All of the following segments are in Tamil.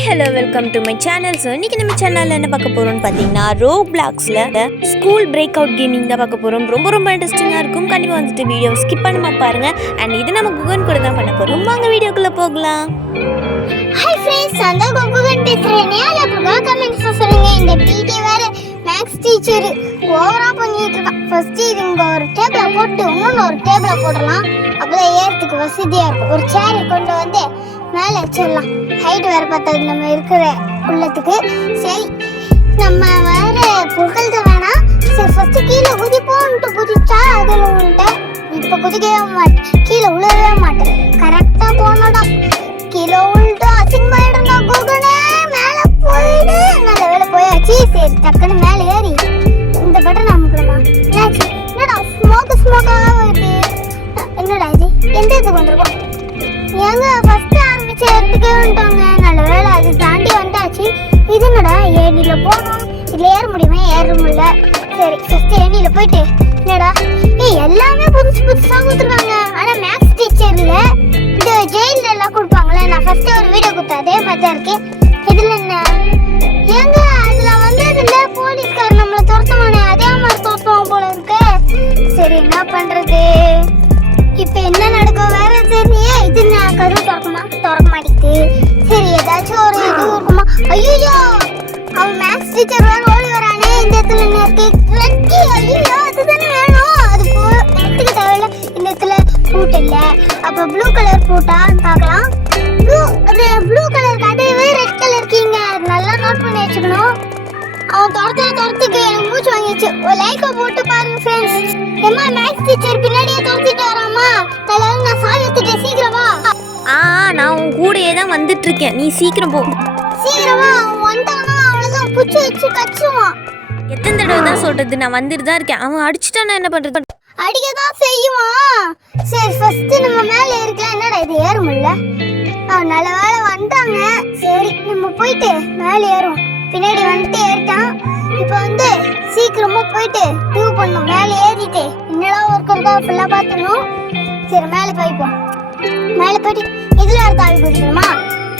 Hi hello welcome to my channel. So இன்றைக்கி நம்ம சேனலில் என்ன பார்க்க போகிறோம்னு பார்த்தீங்கன்னா ரோப்ளாக்ஸில் ஸ்கூல் பிரேக் அவுட் கேமிங் தான் பார்க்க போகிறோம். ரொம்ப இன்ட்ரெஸ்டிங்காக இருக்கும். கண்டிப்பாக வந்துட்டு வீடியோ ஸ்கிப் பண்ணாமல் பாருங்கள். அண்ட் இது நம்ம குகன் கூட தான் பண்ண போகிறோம். வாங்க வீடியோக்குள்ளே போகலாம். ஹாய் ஃப்ரெண்ட்ஸ், அந்த குகன் பேசுகிறேன். நேரில் கமெண்ட்ஸ் சொல்லுங்கள். இந்த பிடி வேறு மேக்ஸ் டீச்சர் ஓவராக பண்ணிட்டு இருக்கான். ஃபர்ஸ்ட் இது இங்கே ஒரு டேபிளை போட்டு இன்னொன்று ஒரு டேபிளை போடலாம். அப்போதான் ஏறத்துக்கு வசதியாக இருக்கும். ஒரு சேரை கொண்டு வந்து மேலே வச்சிடலாம். ஹைட் வேறு பார்த்தது நம்ம இருக்கிற உள்ளத்துக்கு. சரி, நம்ம வேறு புகழ்த வேணாம். சரி, ஃபஸ்ட்டு கீழே குதிப்போன்ட்டு குதிச்சா அதில் உன்ட்டேன். இப்போ குதிக்கவே மாட்டேன், கீழே உழவே மாட்டேன். கரெக்டாக போனோடா, கீழே உள்ட்டு அசிங்கமாயிடும்டா. குகனே மேலே போயிடு. நல்ல வேலை போயாச்சு. சரி, டக்குன்னு மேலே ஏறி இந்த பட்டன் அமுக்கணுமா? என்னாச்சு? என்னடா ஸ்மோக்காக வருது? என்னடா இது? எந்த இடத்துக்கு வந்திருக்கோம்? ஏங்க ஃபர்ஸ்ட் ஆரம்பிச்ச இடத்துக்கே வந்துட்டாங்க. நல்ல வேலை அது தாண்டி வந்தாச்சு. இது என்னடா ஏணியில் போகணும். இதில் ஏற முடியுமா? ஏற முடியல. சரி, ஃபர்ஸ்ட் ஏணியில் போயிட்டு என்னடா எல்லாமே புதுசாக கொடுத்துருக்காங்க. ஆனால் மேக்ஸ் டீச்சரில் இந்த ஜெயிலில் எல்லாம் கொடுப்பாங்களே, நான் ஃபர்ஸ்ட் ஒரு வீடியோ கொடுத்தேன், அதே மாதிரி தான் இருக்கு. இதில் என்ன ஏங்க அதில் வந்ததில்ல போலீஸ்கார் நம்மளை துரத்துவானே, அதே மாதிரி துரத்துவான் போல இருக்கு. சரி, என்ன பண்ணுறது? இப்போ என்ன நடக்கும் வேற தெரியலையே. இது நான் கதவு திறக்க மாட்டேங்குது. சரி, ஏதாச்சும் ஒரு இது இருக்குமா? ஐயோ, அவன் மேக்ஸ் டீச்சர் வேற ஓடி வரானே. இந்த இடத்துல என்ன இருக்கு? லக்கி. ஐயோ, அதுதானே வேணும். அது எடுத்துக்க தேவையில்ல. இந்த இடத்துல பூட் இல்லை. அப்போ ப்ளூ கலர் பூட்டான்னு பார்க்கலாம். ப்ளூ கலர் கதையவே ரெட் கலர் கீங்க. நல்லா நோட் பண்ணி வச்சுக்கணும். அவன் துரத்துக்கு எனக்கு மூச்சு வாங்கிடுச்சு. ஒரு லைக்கை போட்டு பாருங்க ஃப்ரெண்ட்ஸ். ஏமா மேக்ஸ் டீச்சர் பின்னாடியே துரத்திட்டு வராமா? தலைவர் நான் சாவி எடுத்துட்டேன். சீக்கிரமா. நான் உன் கூடயே தான் வந்துட்டு இருக்கேன். நீ சீக்கிரம் போ. சீக்கிரமா. அவன் வந்தானா அவ்வளோதான், புச்சு வச்சு கச்சுவான். எத்தனை தடவை தான் சொல்றது? நான் வந்துட்டு தான் இருக்கேன். அவன் அடிச்சுட்டானா என்ன பண்றது? அடிக்கதான் செய்வான். சரி, ஃபர்ஸ்ட் நம்ம மேலே இருக்கலாம். என்னடா இது ஏற முடியல? நல்ல வேலை வந்துட்டாங்க. சரி, நம்ம போயிட்டு மேலே ஏறுவோம். பின்னாடி வந்துட்டு ஏறிட்டான். இப்போ வந்து சீக்கிரமா போயிட்டு டியூ பண்ணணும். மேலே ஏறிட்டு என்னடா ஒர்க் இருக்கா ஃபுல்லாக பார்த்துக்கணும். சரி, மேலே போய்ப்போம். மேலே போயிட்டு இதில் ஒரு தாவி குதிக்கணுமா?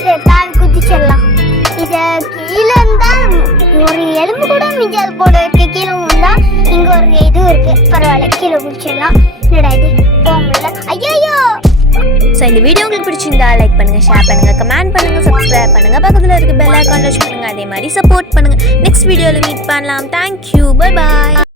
சரி, தாவி குதிச்சிடலாம். இதை கீழே இருந்தால் ஒரு எலும்பு கூட மிஞ்சாது போட இருக்கு. கீழே இருந்தா இங்கே ஒரு இது இருக்கு. பரவாயில்ல, கீழே குதிச்சிடலாம். என்னடா இது போக முடியல. ஐயோ. ஸோ இந்த வீடியோ உங்களுக்கு பிடிச்சிருந்தா லைக் பண்ணுங்கள், ஷேர் பண்ணுங்கள், கமெண்ட் பண்ணுங்கள், சப்ஸ்கிரைப் பண்ணுங்கள், பக்கத்தில் இருக்க பெல் ஐகான் டச் பண்ணுங்கள். அதே மாதிரி சப்போர்ட் பண்ணுங்கள். நெக்ஸ்ட் வீடியோவில் மீட் பண்ணலாம். தேங்க்யூ. Bye bye.